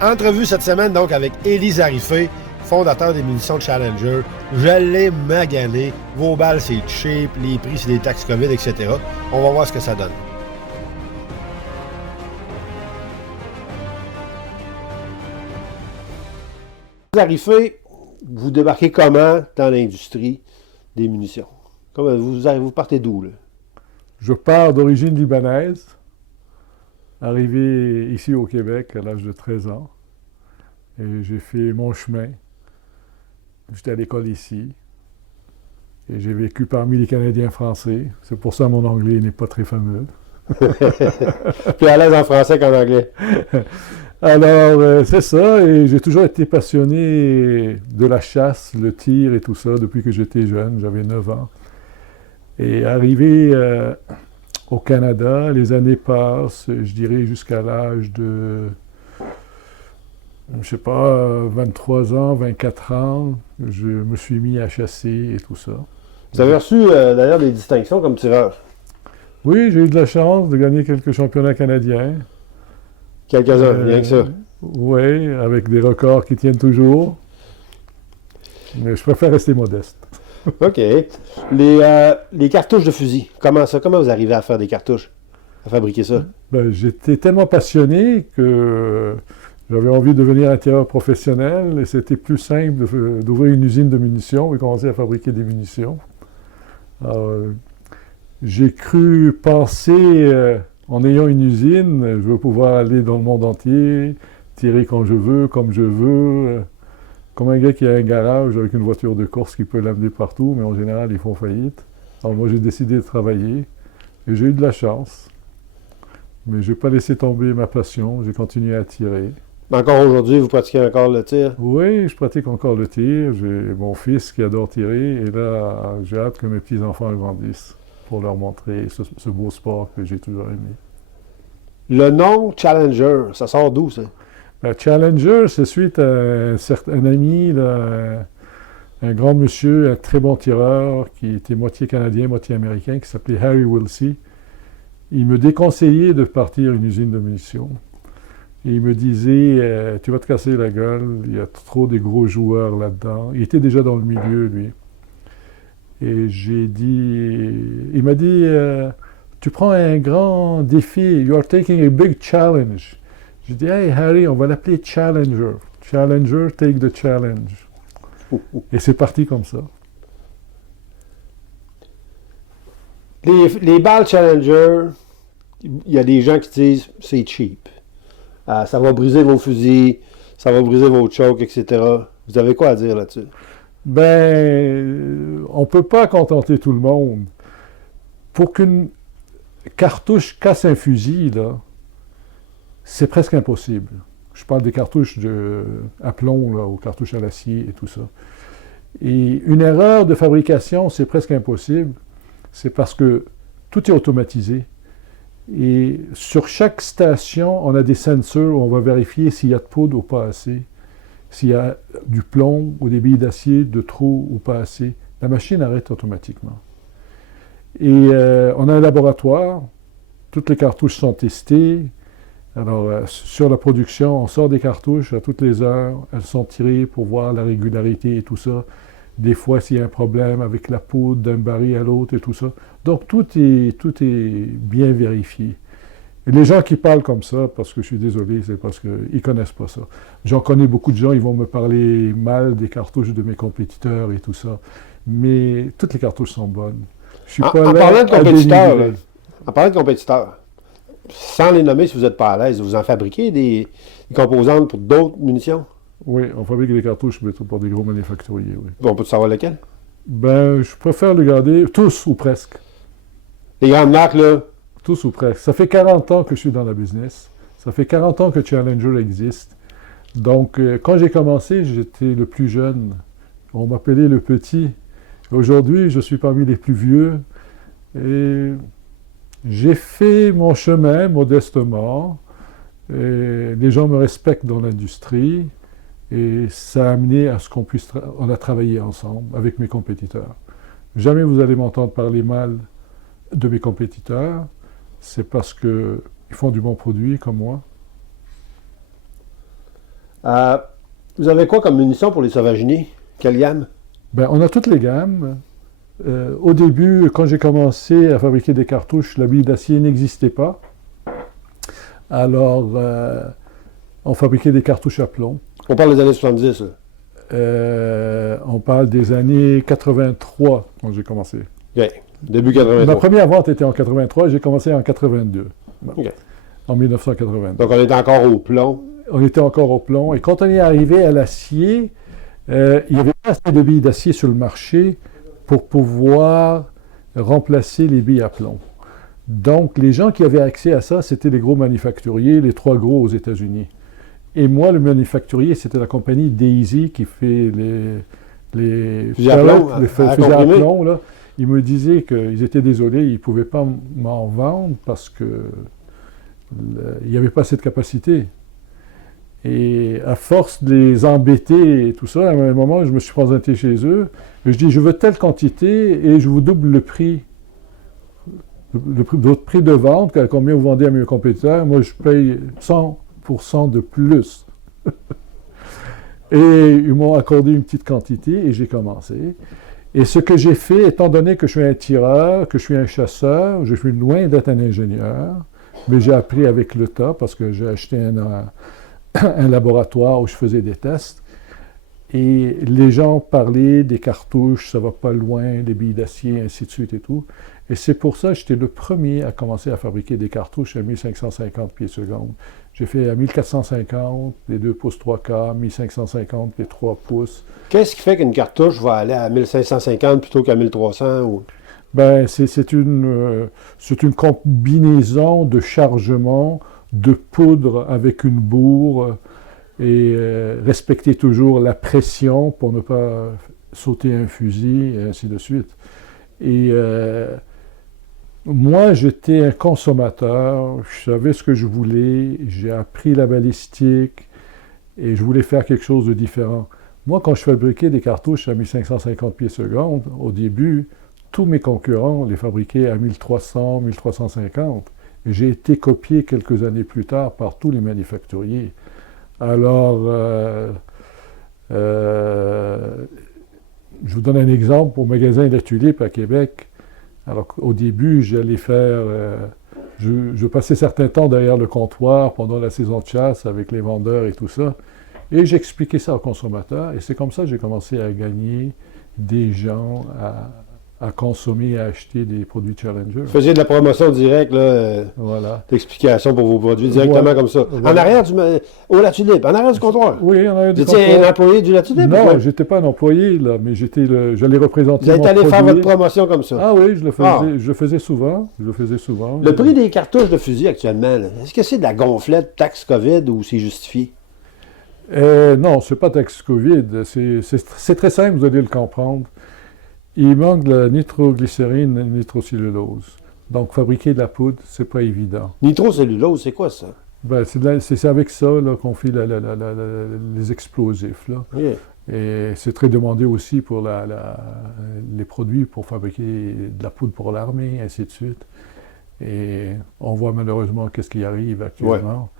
Entrevue cette semaine donc avec Élie Zarifé, fondateur des munitions de Challenger. Je l'ai magané. Vos balles, c'est cheap. Les prix, c'est des taxes COVID, etc. On va voir ce que ça donne. Zarifé, vous débarquez comment dans l'industrie des munitions? Comment vous partez d'où, là? Je pars d'origine libanaise, arrivé ici au Québec à l'âge de 13 ans. Et j'ai fait mon chemin. J'étais à l'école ici. Et j'ai vécu parmi les Canadiens français. C'est pour ça que mon anglais n'est pas très fameux. Plus à l'aise en français qu'en anglais. Alors, c'est ça. Et j'ai toujours été passionné de la chasse, le tir et tout ça depuis que j'étais jeune. J'avais 9 ans. Et arrivé au Canada, les années passent, je dirais jusqu'à l'âge de, je sais pas, 23 ans, 24 ans, je me suis mis à chasser et tout ça. Vous avez reçu d'ailleurs des distinctions comme tireur. Oui, j'ai eu de la chance de gagner quelques championnats canadiens. Quelques-uns, rien que ça. Oui, avec des records qui tiennent toujours. Mais je préfère rester modeste. OK. Les cartouches de fusil, comment ça? Comment vous arrivez à faire des cartouches? À fabriquer ça? Ben, j'étais tellement passionné que j'avais envie de devenir un tireur professionnel et c'était plus simple d'ouvrir une usine de munitions et commencer à fabriquer des munitions. Alors, j'ai cru penser, en ayant une usine, je veux pouvoir aller dans le monde entier, tirer quand je veux, comme je veux. Comme un gars qui a un garage avec une voiture de course qui peut l'amener partout, mais en général, ils font faillite. Alors moi, j'ai décidé de travailler et j'ai eu de la chance. Mais je n'ai pas laissé tomber ma passion, j'ai continué à tirer. Encore aujourd'hui, vous pratiquez encore le tir? Oui, je pratique encore le tir. J'ai mon fils qui adore tirer et là, j'ai hâte que mes petits-enfants grandissent pour leur montrer ce beau sport que j'ai toujours aimé. Le nom Challenger, ça sort d'où, ça? Ben, Challenger, c'est suite à un ami, là, un grand monsieur, un très bon tireur, qui était moitié canadien, moitié américain, qui s'appelait Harry Wilsey. Il me déconseillait de partir une usine de munitions. Et il me disait, tu vas te casser la gueule, il y a trop de gros joueurs là-dedans. Il était déjà dans le milieu, lui. Et j'ai dit, il m'a dit, tu prends un grand défi, you are taking a big challenge. J'ai dit, hey Harry, on va l'appeler Challenger. Challenger, take the challenge. Et c'est parti comme ça. Les balles Challenger, il y a des gens qui disent c'est cheap. Ça va briser vos fusils, ça va briser vos chokes, etc. Vous avez quoi à dire là-dessus? Ben, on ne peut pas contenter tout le monde. Pour qu'une cartouche casse un fusil, là, c'est presque impossible. Je parle des cartouches à plomb, là, aux cartouches à l'acier et tout ça. Et une erreur de fabrication, c'est presque impossible. C'est parce que tout est automatisé. Et sur chaque station, on a des sensors où on va vérifier s'il y a de poudre ou pas assez, s'il y a du plomb ou des billes d'acier de trop ou pas assez. La machine arrête automatiquement. Et on a un laboratoire, toutes les cartouches sont testées. Alors, sur la production, on sort des cartouches à toutes les heures. Elles sont tirées pour voir la régularité et tout ça. Des fois, s'il y a un problème avec la poudre d'un baril à l'autre et tout ça. Donc, tout est bien vérifié. Et les gens qui parlent comme ça, parce que je suis désolé, c'est parce qu'ils ne connaissent pas ça. J'en connais beaucoup de gens, ils vont me parler mal des cartouches de mes compétiteurs et tout ça. Mais toutes les cartouches sont bonnes. Je suis pas En là parlant de à compétiteurs, dénigrer. en parlant de compétiteurs, sans les nommer si vous n'êtes pas à l'aise, vous en fabriquez des composantes pour d'autres munitions? Oui, on fabrique des cartouches mais pour des gros manufacturiers, oui. On peut savoir lesquels? Ben, je préfère le garder, tous ou presque. Les grandes marques, là? Tous ou presque. Ça fait 40 ans que je suis dans la business. Ça fait 40 ans que Challenger existe. Donc, quand j'ai commencé, j'étais le plus jeune. On m'appelait le petit. Aujourd'hui, je suis parmi les plus vieux. Et j'ai fait mon chemin modestement. Et les gens me respectent dans l'industrie. Et ça a amené à ce on a travaillé ensemble avec mes compétiteurs. Jamais vous allez m'entendre parler mal de mes compétiteurs. C'est parce qu'ils font du bon produit comme moi. Vous avez quoi comme munitions pour les sauvagiers? Quelle gamme? Ben, on a toutes les gammes. Au début, quand j'ai commencé à fabriquer des cartouches, la bille d'acier n'existait pas. Alors, on fabriquait des cartouches à plomb. On parle des années 70, là. On parle des années 83 quand j'ai commencé. OK. Début 83. Ma première vente était en 83, j'ai commencé en 82. Bon. OK. En 1982. Donc, on est encore au plomb. On était encore au plomb. Et quand on est arrivé à l'acier, il n'y avait pas assez de billes d'acier sur le marché pour pouvoir remplacer les billes à plomb. Donc, les gens qui avaient accès à ça, c'était les gros manufacturiers, les 3 gros aux États-Unis. Et moi, le manufacturier, c'était la compagnie Daisy qui fait les fusils à plomb. les fusils à plomb, là. Ils me disaient qu'ils étaient désolés, ils ne pouvaient pas m'en vendre parce que il n'y avait pas cette capacité. Et à force de les embêter et tout ça, à un moment, je me suis présenté chez eux. Et je dis, je veux telle quantité et je vous double le prix. Votre prix de vente, à combien vous vendez à mes compétiteurs, moi je paye 100% de plus. Et ils m'ont accordé une petite quantité et j'ai commencé. Et ce que j'ai fait, étant donné que je suis un tireur, que je suis un chasseur, je suis loin d'être un ingénieur, mais j'ai appris avec le tas parce que j'ai acheté un laboratoire où je faisais des tests. Et les gens parlaient des cartouches, ça va pas loin, des billes d'acier, ainsi de suite et tout. Et c'est pour ça que j'étais le premier à commencer à fabriquer des cartouches à 1550 pieds secondes. J'ai fait à 1450, les 2 pouces 3 quarts, 1550, les 3 pouces. Qu'est-ce qui fait qu'une cartouche va aller à 1550 plutôt qu'à 1300? Ou... Ben, c'est une combinaison de chargement, de poudre avec une bourre et respecter toujours la pression pour ne pas sauter un fusil et ainsi de suite. Et moi, j'étais un consommateur, je savais ce que je voulais, j'ai appris la balistique et je voulais faire quelque chose de différent. Moi, quand je fabriquais des cartouches à 1550 pieds secondes, au début, tous mes concurrents les fabriquaient à 1300, 1350. Et j'ai été copié quelques années plus tard par tous les manufacturiers. Alors, je vous donne un exemple. Au magasin de la Tulipe à Québec, alors qu'au début, j'allais faire... je passais certains temps derrière le comptoir pendant la saison de chasse avec les vendeurs et tout ça. Et j'expliquais ça aux consommateurs. Et c'est comme ça que j'ai commencé à gagner des gens, à consommer et à acheter des produits Challenger. Vous faisiez de la promotion directe, là, voilà. d'explication pour vos produits directement voilà. comme ça. Voilà. En arrière au La Tulipe, en arrière du comptoir. Oui, en arrière du comptoir. Vous étiez un employé du La Tulipe? Non, j'étais pas un employé, là, mais j'allais représenter Vous êtes allé faire votre promotion comme ça? Ah oui, je le faisais souvent. Le prix des cartouches de fusil actuellement, là, est-ce que c'est de la gonflette, taxe COVID ou c'est justifié? Non, c'est pas taxe COVID. C'est très simple, vous allez le comprendre. Il manque de la nitroglycérine et de la nitrocellulose. Donc, fabriquer de la poudre, c'est pas évident. Nitrocellulose, c'est quoi ça? Ben, c'est avec ça là, qu'on fait les explosifs. Là. Oui. Et c'est très demandé aussi pour les produits pour fabriquer de la poudre pour l'armée, ainsi de suite. Et on voit malheureusement qu'est-ce qui arrive actuellement.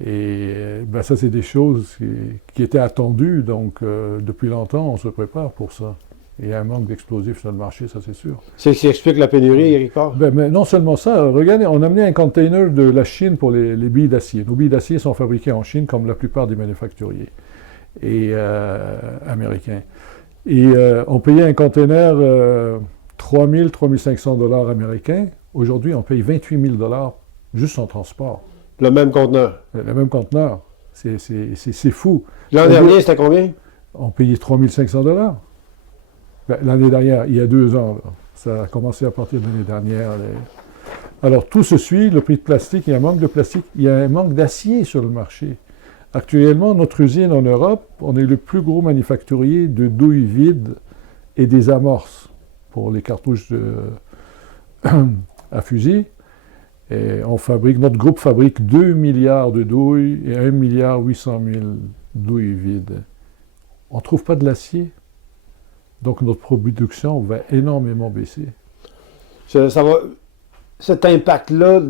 Ouais. Et ben, ça, c'est des choses qui étaient attendues. Donc, depuis longtemps, on se prépare pour ça. Il y a un manque d'explosifs sur le marché, ça c'est sûr. C'est ce qui explique la pénurie, Ricard? Ben, mais non seulement ça, regardez, on a amené un container de la Chine pour les billes d'acier. Nos billes d'acier sont fabriquées en Chine, comme la plupart des manufacturiers américains. Et on payait un container 3 000, 3 500 $ américains. Aujourd'hui, on paye 28 000 $ juste en transport. Le même conteneur? Le même conteneur. C'est fou. L'an dernier, c'était combien? On payait 3 500 $. L'année dernière, il y a 2 ans, là. Ça a commencé à partir de l'année dernière. Alors, tout se suit, le prix de plastique, il y a un manque de plastique, il y a un manque d'acier sur le marché. Actuellement, notre usine en Europe, on est le plus gros manufacturier de douilles vides et des amorces pour les cartouches à fusil. Et notre groupe fabrique 2 milliards de douilles et 1 milliard 800 000 douilles vides. On ne trouve pas de l'acier. Donc, notre production va énormément baisser. Cet impact-là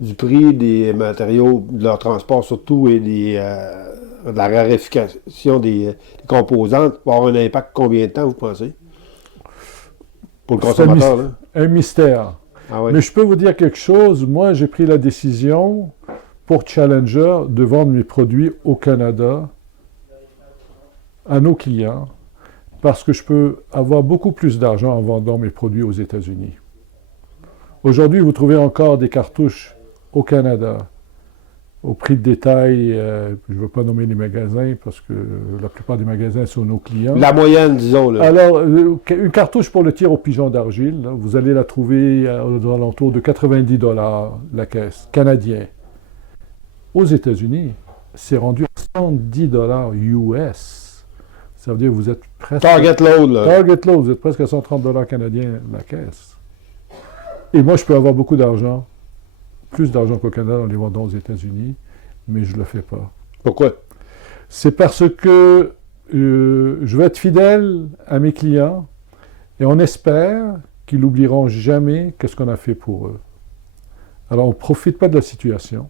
du prix des matériaux, de leur transport surtout, et de la raréfaction des composantes, va avoir un impact combien de temps, vous pensez? Pour le C'est consommateur, là? un mystère. Ah oui. Mais je peux vous dire quelque chose. Moi, j'ai pris la décision pour Challenger de vendre mes produits au Canada à nos clients parce que je peux avoir beaucoup plus d'argent en vendant mes produits aux États-Unis. Aujourd'hui, vous trouvez encore des cartouches au Canada au prix de détail. Je ne veux pas nommer les magasins parce que la plupart des magasins sont nos clients. La moyenne, disons, là. Alors, une cartouche pour le tir au pigeon d'argile, là, vous allez la trouver aux alentours de 90 $ la caisse, canadien. Aux États-Unis, c'est rendu à 110 $ US. Ça veut dire que vous êtes presque... Target load, là. Target load, vous êtes presque à 130 $ canadiens la caisse. Et moi, je peux avoir beaucoup d'argent, plus d'argent qu'au Canada en les vendant aux États-Unis, mais je ne le fais pas. Pourquoi? C'est parce que je veux être fidèle à mes clients et on espère qu'ils n'oublieront jamais qu'est-ce qu'on a fait pour eux. Alors, on ne profite pas de la situation,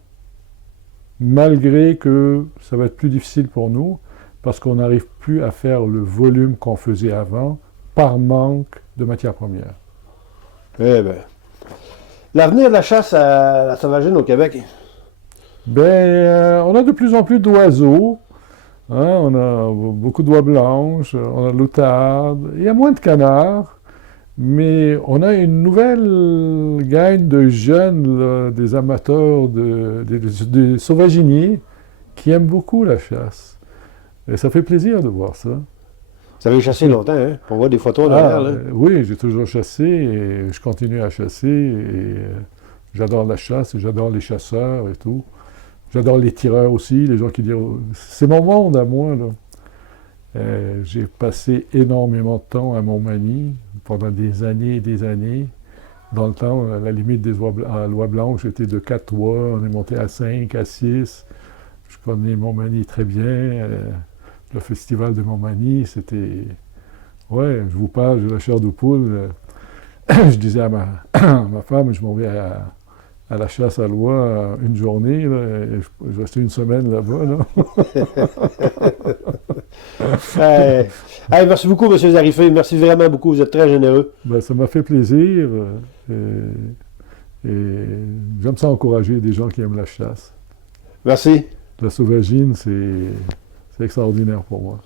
malgré que ça va être plus difficile pour nous, parce qu'on n'arrive plus à faire le volume qu'on faisait avant par manque de matières premières. Eh bien. L'avenir de la chasse à la sauvagine au Québec? On a de plus en plus d'oiseaux. Hein, on a beaucoup d'oies blanches, on a de l'outarde. Il y a moins de canards, mais on a une nouvelle gang de jeunes, là, des amateurs, des sauvaginiers, qui aiment beaucoup la chasse. Et ça fait plaisir de voir ça. Vous avez chassé longtemps, hein? On voit des photos derrière, là. Oui, j'ai toujours chassé et je continue à chasser. Et j'adore la chasse et j'adore les chasseurs et tout. J'adore les tireurs aussi, les gens qui disent « c'est mon monde à moi ». J'ai passé énormément de temps à Montmagny pendant des années et des années. Dans le temps, à la limite des oies blanches, j'étais de 4 oies, on est monté à 5, à 6. Je connais Montmagny très bien. Le festival de Montmagny, c'était... Ouais, je vous parle de la chair de poule. Je disais à ma femme, je m'en vais à la chasse à l'oie une journée, là, et je restais une semaine là-bas. Là. Merci beaucoup, M. Zarifé. Merci vraiment beaucoup. Vous êtes très généreux. Ben, ça m'a fait plaisir. Et j'aime ça encourager des gens qui aiment la chasse. Merci. La sauvagine, c'est extraordinaire pour moi.